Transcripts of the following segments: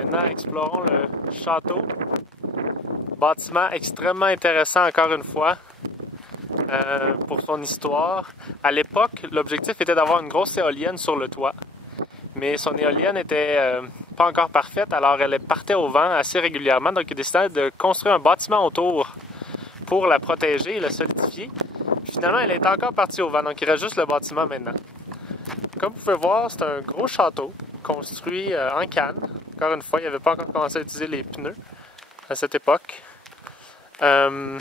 Maintenant, explorons le château. Bâtiment extrêmement intéressant encore une fois pour son histoire. À l'époque, l'objectif était d'avoir une grosse éolienne sur le toit. Mais son éolienne était pas encore parfaite, alors elle partait au vent assez régulièrement. Donc il décidait de construire un bâtiment autour pour la protéger et la solidifier. Finalement, elle est encore partie au vent, donc il reste juste le bâtiment maintenant. Comme vous pouvez voir, c'est un gros château construit en canne. Encore une fois, il n'avait pas encore commencé à utiliser les pneus à cette époque. Un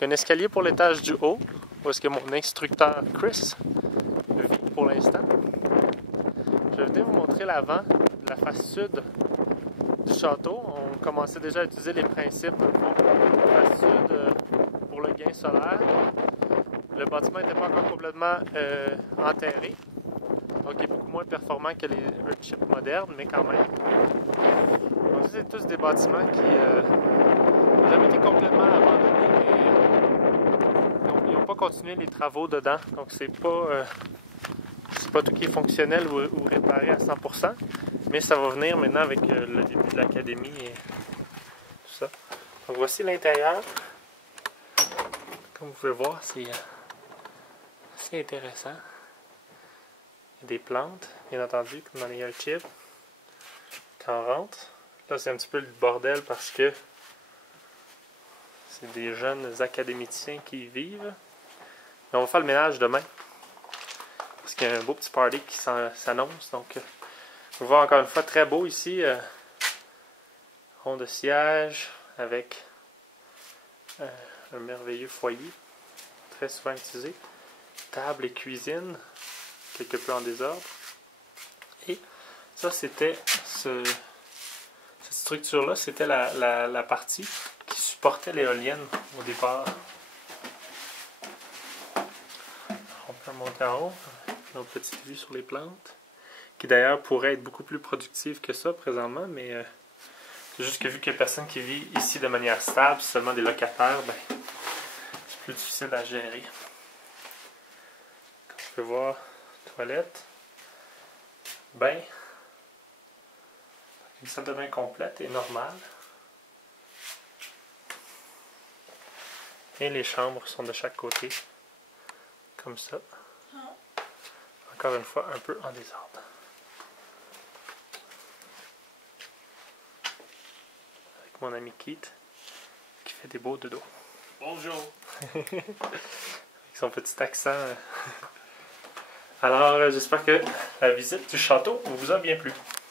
escalier pour l'étage du haut, où est-ce que mon instructeur Chris vit pour l'instant. Je vais venir vous montrer l'avant, la face sud du château. On commençait déjà à utiliser les principes de la face sud pour le gain solaire. Le bâtiment n'était pas encore complètement enterré, donc il est beaucoup moins performant que les Earthships modernes, mais quand même. Donc, c'est tous des bâtiments qui n'ont jamais été complètement abandonnés, mais ils n'ont pas continué les travaux dedans, donc c'est pas tout qui est fonctionnel ou réparé à 100%, mais ça va venir maintenant avec le début de l'académie et tout ça. Donc voici l'intérieur. Comme vous pouvez voir, c'est assez intéressant. Il y a des plantes, bien entendu, comme dans les Earthships. Quand on rentre, là c'est un petit peu le bordel parce que c'est des jeunes académiciens qui y vivent. Mais on va faire le ménage demain. Parce qu'il y a un beau petit party qui s'annonce. Donc, vous voyez encore une fois très beau ici. Rond de siège avec un merveilleux foyer. Très souvent utilisé. Table et cuisine. Quelque peu en désordre. Et ça, c'était cette structure-là, c'était la partie qui supportait l'éolienne au départ. On peut monter en haut. Notre petite vue sur les plantes, qui d'ailleurs pourrait être beaucoup plus productive que ça présentement, mais c'est juste que vu qu'il n'y a personne qui vit ici de manière stable, seulement des locataires, ben, c'est plus difficile à gérer. Comme vous pouvez voir, toilette, bain, une salle de bain complète et normale. Et les chambres sont de chaque côté, comme ça. Encore une fois, un peu en désordre. Avec mon ami Keith, qui fait des beaux dodos. Bonjour! Avec son petit accent. Alors, j'espère que la visite du château vous a bien plu.